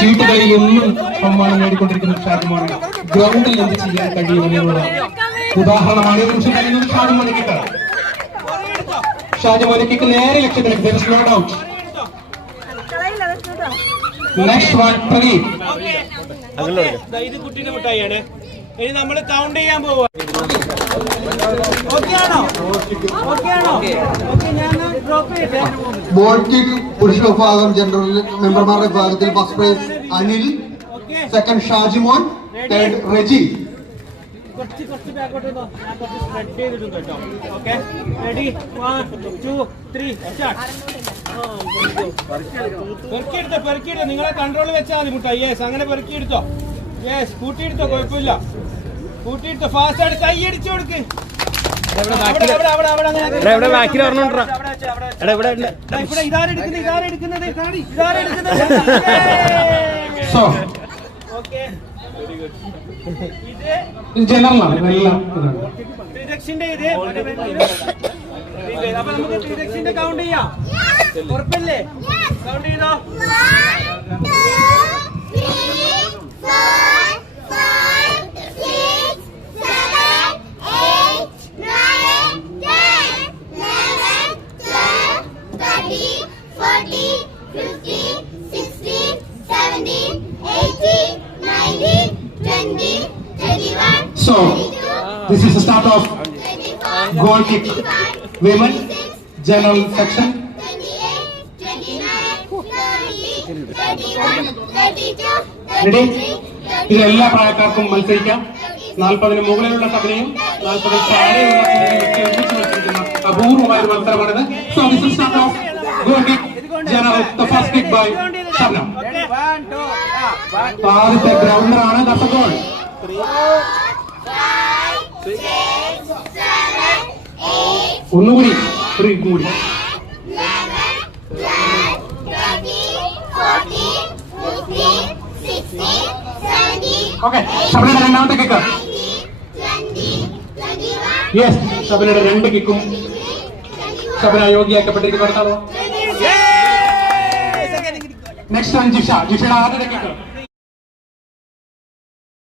ചീട്ടുകളിൽ എന്നും സമ്മാനം നേടിക്കൊണ്ടിരിക്കുന്ന ഷാജിമോൻ ഗ്രൗണ്ടിൽ എന്ത് ചെയ്യാൻ കഴിയുമെന്നുള്ള ഉദാഹരണമാണ് ഷാജിമോനിക്ക്. ഷാജിമോനിക്ക് നേരെ ലക്ഷ്യത്തിലേക്ക് slow out. Next one Pradeep. ഇത് കുട്ടിയുടെ മിഠായിയാണ്. ഇനി നമ്മൾ കൗണ്ട് ചെയ്യാൻ പോവുക. ബോൾ കിക്ക് പുരുഷ വിഭാഗം ജനറൽ മെമ്പർമാരുടെ വിഭാഗത്തിൽ first prize Anil, second Shajimon, third Reji. കുറച്ച് ബാക്കോട്ട് സ്പ്രെഡ് ചെയ്തിട്ടുണ്ട് കേട്ടോ. Okay, ready, 1 2 3 start. പെറുക്കിയെടുത്തോ, നിങ്ങളെ കൺട്രോൾ വെച്ചാൽ മതി മുട്ടായി. യെസ്, അങ്ങനെ പെറുക്കിയെടുത്തോ. യെസ്, കൂട്ടിയെടുത്തോ, കുഴപ്പമില്ല. കൂട്ടിയെടുത്തോ, ഫാസ്റ്റ് ആയിട്ട് കൈ അടിച്ചു കൊടുക്ക്. അപ്പൊ നമുക്ക് ത്രിദക്ഷിന്റെ കൗണ്ട് ചെയ്യാം. ഉറപ്പല്ലേ? കൗണ്ട് ചെയ്തോ. 1 2 3 4 5 6 7 8 9 10 11 12 13 14 15 16 17 18 19 20 21. So this is the start of goal kick women general section. 28 29 30 31 32 Ready? 33 ഇത് എല്ലാ പ്രായക്കാർക്കും മത്സരിക്കാം. 40 മുകളിലുള്ള സഭയും 40 താഴെയുള്ള സഭയും ഒരുമിച്ച് മത്സരിക്കുന്ന അപൂർവമായ ഒരു മത്സരമാണിത്. So this is start of goal kick general, the first kick by Shabnam. ആദ്യത്തെ ഗ്രൗണ്ടറാണ്. That's A goal. 5 6 7 8 ഒന്നുകൂടി കൂടി 11 12 13 14 15 16 17 ഓക്കെ. ഷബ്നയുടെ രണ്ടാമത്തെ കിക്ക്. 20 21 യെസ്, ഷബ്നയുടെ രണ്ട് കിക്കും ഷബ്ന യോഗ്യയാക്കപ്പെട്ടിരിക്കുന്നു. നെക്സ്റ്റ് ആണ് ജിഷ. ജിഷയുടെ ആദ്യത്തെ കിക്ക്.